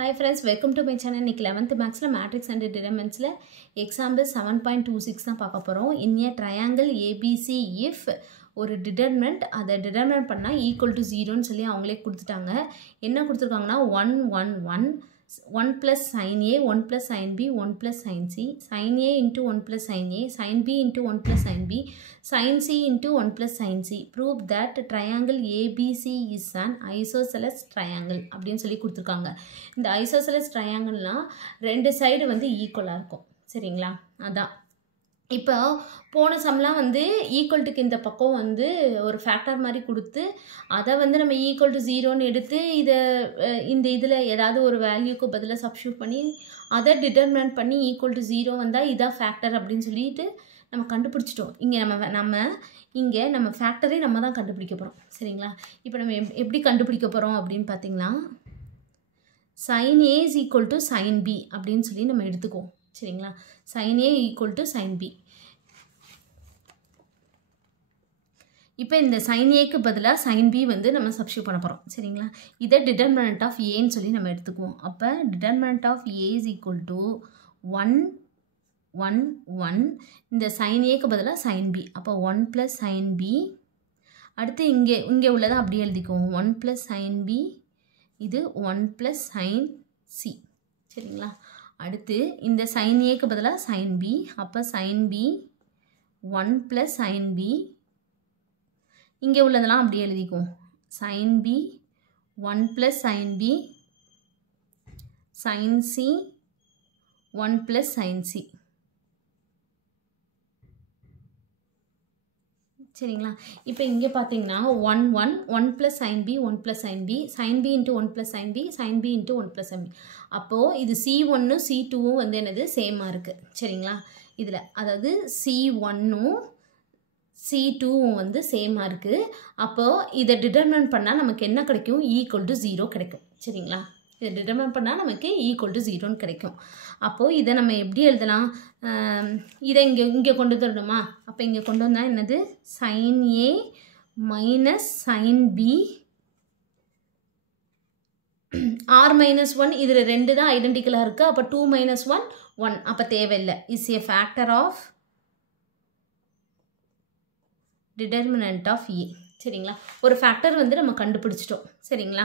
Hi friends, welcome to my channel. Nick 11th Max Matrix and Determinants example 7.26 தான் பார்க்க போறோம். In a triangle ABC if ஒரு determinant அதை determine பண்ணா equal to 0 ன்னு சொல்லி அவங்களே கொடுத்துட்டாங்க. என்ன கொடுத்திருக்காங்கன்னா 1 plus sin A 1 plus sin B 1 plus sin C sin A into 1 plus sin A sin B into 1 plus sin B sin C into 1 plus sin C prove that triangle ABC is an isosceles triangle அப்படின்னு சொல்லி கொடுத்துருக்காங்க. இந்த isosceles triangleனா ரெண்டு side வந்து ஈக்குவலா இருக்கும். சரிங்களா? அதான் இப்போ போன சம்லாம் வந்து ஈக்குவல்ட்டுக்கு இந்த பக்கம் வந்து ஒரு ஃபேக்டர் மாதிரி கொடுத்து அதை வந்து நம்ம ஈக்குவல் டு 0ன்னு எடுத்து இதை இந்த இதில் ஏதாவது ஒரு வேல்யூக்கு பதிலாக சப்ஸ்டியூட் பண்ணி அதை டிட்டர்மினேட் பண்ணி ஈக்குவல் டு 0 வந்தால் இதான் ஃபேக்டர் அப்படின்னு சொல்லிட்டு நம்ம கண்டுபிடிச்சிட்டோம். இங்கே நம்ம ஃபேக்டரே நம்ம தான் கண்டுபிடிக்க போகிறோம். சரிங்களா? இப்போ நம்ம எப்படி கண்டுபிடிக்க போகிறோம் அப்படின்னு பார்த்தீங்கன்னா sin A is equal to sin B அப்படின்னு சொல்லி நம்ம எடுத்துக்குவோம். சரிங்களா? sin A equal to sin B. இப்போ இந்த sin Aக்கு பதிலாக sin B வந்து நம்ம சப்ஸ்டியூட் பண்ண போகிறோம். சரிங்களா? இதை டிட்டர்மினன்ட் ஆஃப் ஏன்னு சொல்லி நம்ம எடுத்துக்குவோம். அப்போ determinant of A is equal to 1 1 1 இந்த sin Aக்கு பதிலாக sin B. அப்போ 1 plus sin B. அடுத்து இங்கே உள்ளதை அப்படியே எழுதிக்குவோம். 1 plus sin B இது 1 plus sin C. சரிங்களா? அடுத்து இந்த sin Aக்கு பதிலாக sin B. அப்போ sin B 1 plus sin B. இங்கே உள்ளதெல்லாம் அப்படியே எழுதிக்குவோம். sin B 1 plus sin B sin C 1 plus sin C. சரிங்களா? இப்போ இங்கே பார்த்தீங்கன்னா 1 plus sin B 1 plus sin B sin B into 1 plus sin B sin B into 1 plus sin B. அப்போது இது C1 C2வும் வந்து என்னது சேமாக இருக்குது. சரிங்களா? இதில் அதாவது C1ம் C2வும் வந்து சேமாக இருக்குது. அப்போது இதை டிட்டர்மினேட் பண்ணால் நமக்கு என்ன கிடைக்கும்? ஈக்குவல் டு 0 கிடைக்கும். சரிங்களா? இதை டிட்டர்மினேட் பண்ணால் நமக்கு ஈக்குவல் டு 0ன்னு கிடைக்கும். அப்போது இதை நம்ம எப்படி எழுதலாம்? இதை இங்கே கொண்டு வரணுமா? அப்போ இங்கே கொண்டு வந்தால் என்னது? sin A minus sin B r minus 1 இதில் ரெண்டு தான் ஐடென்டிக்கலாக இருக்குது. அப்போ 2 minus 1 1 அப்போ தேவையில்லை. Is a factor of determinant of A. சரிங்களா? ஒரு ஃபேக்டர் வந்து நம்ம கண்டுபிடிச்சிட்டோம். சரிங்களா?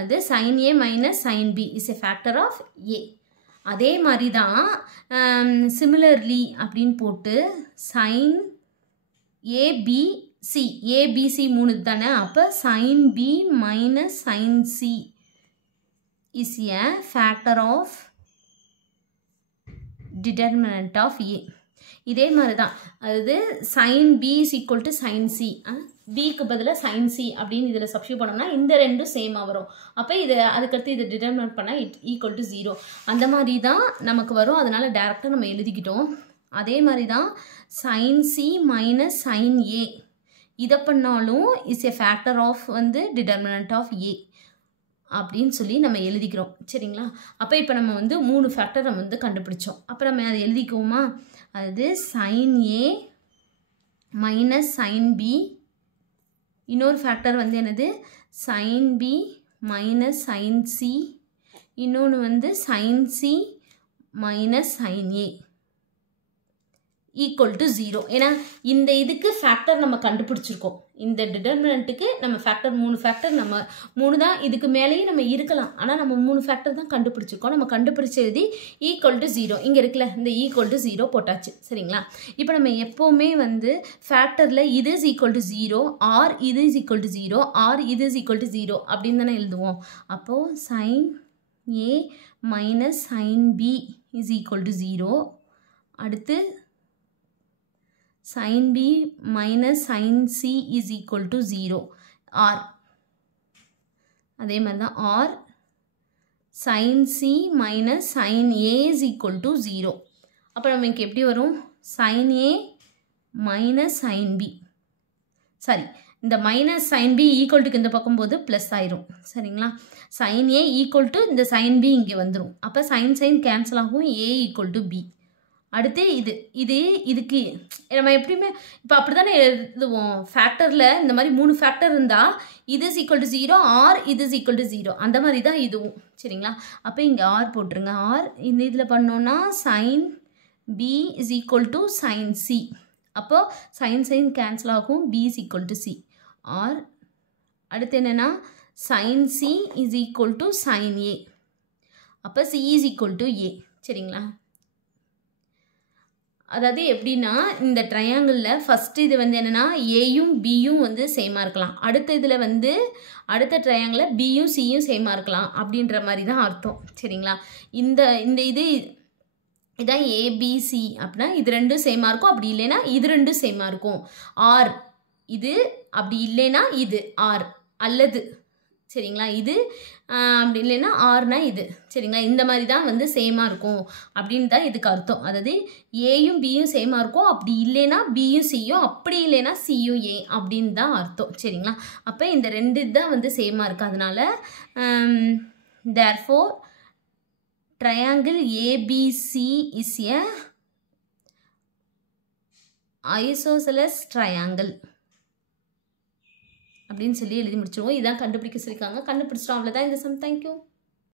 அது sin A minus sin B is a factor of A. அதே மாதிரி தான் சிமிலர்லி அப்படின்னு போட்டு sin ABC ABC 3 தானே. அப்போ sin B minus sin C is a factor of determinant of A. இதே மாதிரி தான் அதாவது sin B is equal to sin C Bக்கு பதிலாக sin C அப்படின்னு இதில் சப்ஸ்டியூட் பண்ணோம்னா இந்த ரெண்டும் சேமாக வரும். அப்போ அதுக்கடுத்து இதை டிட்டர்மினேட் பண்ணால் ஈக்குவல் டு 0 அந்த மாதிரி தான் நமக்கு வரும். அதனால் டேரெக்டாக நம்ம எழுதிக்கிட்டோம். அதே மாதிரி தான் sin C minus sin A இதை பண்ணாலும் இஸ் ஏ ஃபேக்டர் ஆஃப் வந்து டிட்டர்மினன்ட் ஆஃப் A அப்படின்னு சொல்லி நம்ம எழுதிக்கிறோம். சரிங்களா? அப்போ இப்போ நம்ம வந்து 3 ஃபேக்டர் நம்ம வந்து கண்டுபிடிச்சோம். அப்போ நம்ம அதை எழுதிக்குவோமா? அது sin A minus sin B இன்னொரு ஃபேக்டர் வந்து என்னது? sin B minus sin C இன்னொன்று வந்து sin C minus sin A equal to 0. ஏன்னா இந்த இதுக்கு ஃபேக்டர் நம்ம கண்டுபிடிச்சிருக்கோம். இந்த டிட்டர்மினண்ட்டுக்கு நம்ம ஃபேக்டர் 3 ஃபேக்டர் நம்ம 3 தான். இதுக்கு மேலேயும் நம்ம இருக்கலாம். ஆனால் நம்ம 3 ஃபேக்டர் தான் கண்டுபிடிச்சிருக்கோம். நம்ம கண்டுபிடிச்சது ஈக்குவல் டு 0 இங்கே இருக்குல்ல, இந்த ஈக்குவல் டு 0 போட்டாச்சு. சரிங்களா? இப்போ நம்ம எப்போவுமே வந்து ஃபேக்டரில் இது இஸ் ஈக்குவல் டு 0 ஆர் இது இஸ் ஈக்குவல் டு 0 ஆர் இது இஸ் ஈக்குவல் டு 0 அப்படின்னு தானே எழுதுவோம். அப்போது sin A minus sin B is equal to 0. அடுத்து sin B minus sin C is equal to 0 or அதே மாதிரி தான் or sin C minus sin A is equal to 0. அப்போ நமக்கு எப்படி வரும்? sin A minus sin B சரி இந்த மைனஸ் sin B ஈக்குவல்ட்டுக்கு இந்த பக்கம் போது ப்ளஸ் ஆயிரும். சரிங்களா? sin A ஈக்குவல் டு இந்த sin B இங்கே வந்துடும். அப்போ sin கேன்சல் ஆகும். A equal to B. அடுத்து இதுக்கு நம்ம எப்படியுமே இப்போ அப்படி தானே எழுதுவோம் ஃபேக்டரில். இந்த மாதிரி 3 ஃபேக்டர் இருந்தால் இது இஸ் ஈக்குவல் டு 0 ஆர் இது இஸ் ஈக்குவல் டு 0 அந்த மாதிரி தான் இதுவும். சரிங்களா? அப்போ இங்கே ஆர் போட்டுருங்க. ஆர் இந்த இதில் பண்ணோன்னா sine B is equal to sine C. அப்போது சைன் கேன்சல் ஆகும். B is equal to C. Or அடுத்து என்னென்னா sine C is equal to sine A. அப்போ C is equal to A. சரிங்களா? அதாவது எப்படின்னா இந்த ட்ரையாங்கிளில் ஃபஸ்ட்டு இது வந்து என்னென்னா ஏயும் பியும் வந்து சேமாக இருக்கலாம். அடுத்த இதில் வந்து அடுத்த ட்ரையாங்கிளில் பியும் சியும் சேமாக இருக்கலாம் அப்படின்ற மாதிரி தான் அர்த்தம். சரிங்களா? இந்த இதான் ஏபிசி அப்படின்னா இது ரெண்டும் சேமாக இருக்கும். அப்படி இல்லைன்னா இது ரெண்டும் சேமாக இருக்கும். ஆர் இது அப்படி இல்லைன்னா இது ஆர் அல்லது. சரிங்களா? இது அப்படி இல்லைன்னா ஆர்னா இது. சரிங்களா? இந்த மாதிரி தான் வந்து சேமாக இருக்கும் அப்படின்னு தான் இதுக்கு அர்த்தம். அதாவது ஏயும் பியும் சேமாக இருக்கும். அப்படி இல்லைன்னா பியும் சியும், அப்படி இல்லைன்னா சியும் ஏ அப்படின்னு தான் அர்த்தம். சரிங்களா? அப்போ இந்த ரெண்டு தான் வந்து சேமாக இருக்குது. அதனால therefore triangle ABC is a isosceles triangle அப்படின்னு சொல்லி எழுதி முடிச்சிருவோம். இதான் கண்டுபிடிக்க சொல்லியிருக்காங்க. கண்டுபிடிச்சிட்டோம். அவ்வளோதான் இந்த சம். தேங்க்யூ.